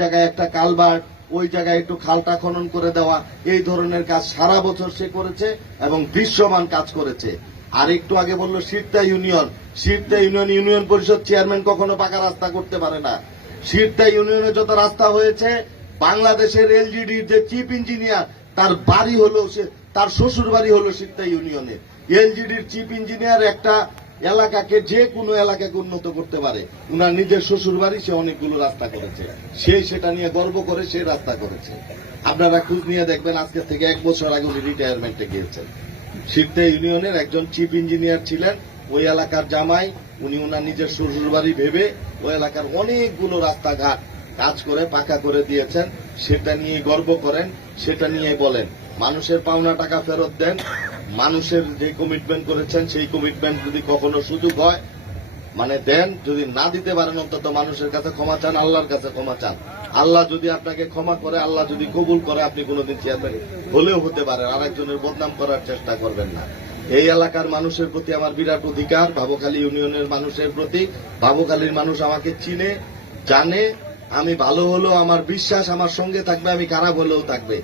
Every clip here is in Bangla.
জায়গায় একটা কালভার্ট, ওই জায়গায় একটু খালটা খনন করে দেওয়া, এই ধরনের কাজ সারা বছর সে করেছে এবং দৃশ্যমান কাজ করেছে। আর একটু আগে বললো সিরতা ইউনিয়ন, ইউনিয়ন পরিষদ চেয়ারম্যান কখনো পাকা রাস্তা করতে পারে না। সিরতা ইউনিয়নে যত রাস্তা হয়েছে, বাংলাদেশের এলজিডির যে চিফ ইঞ্জিনিয়ার, তার বাড়ি হলো, তার শ্বশুর বাড়ি হলো সিরতা ইউনিয়নে। এলজিডির চিফ ইঞ্জিনিয়ার একটা এলাকাকে, যে কোনো এলাকাকে উন্নত করতে পারে। উনার নিজের শ্বশুর বাড়ি, সে অনেকগুলো রাস্তা করেছে, সে সেটা নিয়ে গর্ব করে সে রাস্তা করেছে। আপনারা খোঁজ নিয়ে দেখবেন, আজকে থেকে 1 বছর আগে উনি রিটায়ারমেন্টে গিয়েছেন। সিরতা ইউনিয়নের একজন চিফ ইঞ্জিনিয়ার ছিলেন, ওই এলাকার জামাই, উনি ওনার নিজের শ্বশুর বাড়ি ভেবে ওই এলাকার অনেকগুলো রাস্তাঘাট কাজ করে পাকা করে দিয়েছেন। সেটা নিয়ে গর্ব করেন, সেটা নিয়ে বলেন। মানুষের পাওনা টাকা ফেরত দেন, মানুষের যে কমিটমেন্ট করেছেন সেই কমিটমেন্ট যদি কখনো সুযোগ হয় মানে দেন, যদি না দিতে পারেন অন্তত মানুষের কাছে ক্ষমা চান, আল্লাহর কাছে ক্ষমা চান। আল্লাহ যদি আপনাকে ক্ষমা করে, আল্লাহ যদি কবুল করে, আপনি কোনোদিন চেয়ারম্যান হলেও হতে পারেন। আরেকজনের বদনাম করার চেষ্টা করবেন না। এই এলাকার মানুষের প্রতি আমার বিরাট অধিকার, ভাবুখালী ইউনিয়নের মানুষের প্রতি। ভাবুখালীর মানুষ আমাকে চিনে, জানে। আমি ভালো হলেও আমার বিশ্বাস আমার সঙ্গে থাকবে, আমি খারাপ হলেও থাকবে।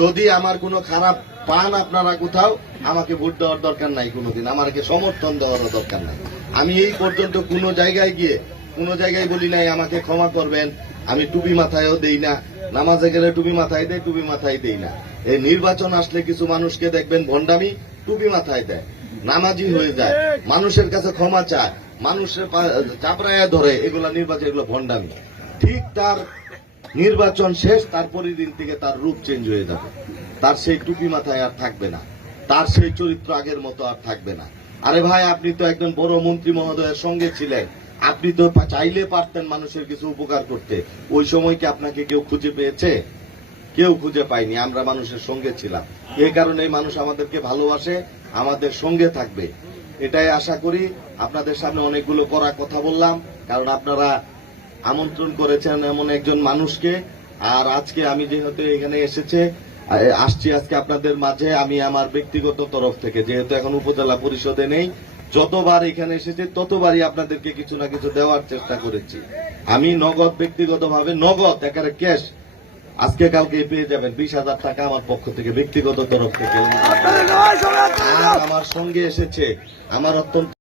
যদি আমার কোনো খারাপ পান আপনারা কোথাও, আমাকে ভোট দেওয়ার দরকার নাই, কোনোদিন আমাকে সমর্থন দেওয়ারও দরকার নাই। আমি এই পর্যন্ত কোনো জায়গায় গিয়ে কোনো জায়গায় বলি নাই আমাকে ক্ষমা করবেন। আমি টুপি মাথায়ও দেই না, নামাজে গেলে টুপি মাথায় দেয়, টুপি মাথায় দেই না। এই নির্বাচন আসলে কিছু মানুষকে দেখবেন ভণ্ডামি, টুপি মাথায় দেয়, নামাজি হয়ে যায়, মানুষের কাছে ক্ষমা চায়, মানুষের চাপড়ায় ধরে, এগুলা নির্বাচন, এগুলো ভণ্ডামি। ঠিক তার নির্বাচন শেষ, তারপরের দিন থেকে তার রূপ চেঞ্জ হয়ে যাবে, তার সেই টুপি মাথায় আর থাকবে না, তার সেই চরিত্র আগের মতো আর থাকবে না। আরে ভাই, আপনি তো একজন বড় মন্ত্রী মহোদয়ের সঙ্গে ছিলেন, আপনি তো চাইলে পারতেন মানুষের কিছু উপকার করতে। ওই সময় কি আপনাকে কেউ খুঁজে পেয়েছে? কেউ খুঁজে পায়নি। আমরা মানুষের সঙ্গে ছিলাম, এই কারণেই মানুষ আমাদেরকে ভালোবাসে, আমাদের সঙ্গে থাকবে, এটাই আশা করি। আপনাদের সামনে অনেকগুলো কড়া কথা বললাম, কারণ আপনারা আমন্ত্রণ করেছেন এমন একজন মানুষকে। আর আজকে আমি যেহেতু এখানে আসছি আজকে আপনাদের মাঝে, আমি আমার ব্যক্তিগত তরফ থেকে, যেহেতু এখন উপজেলা পরিষদে নেই, যতবার এখানে এসেছি ততবারই আপনাদেরকে কিছু না কিছু দেওয়ার চেষ্টা করেছি। আমি নগদ, ব্যক্তিগতভাবে নগদ, একেবারে ক্যাশ, আজকে কালকে পেয়ে যাবেন 20,000 টাকা আমার পক্ষ থেকে, ব্যক্তিগত তরফ থেকে। আমার সঙ্গে এসেছে আমার অত্যন্ত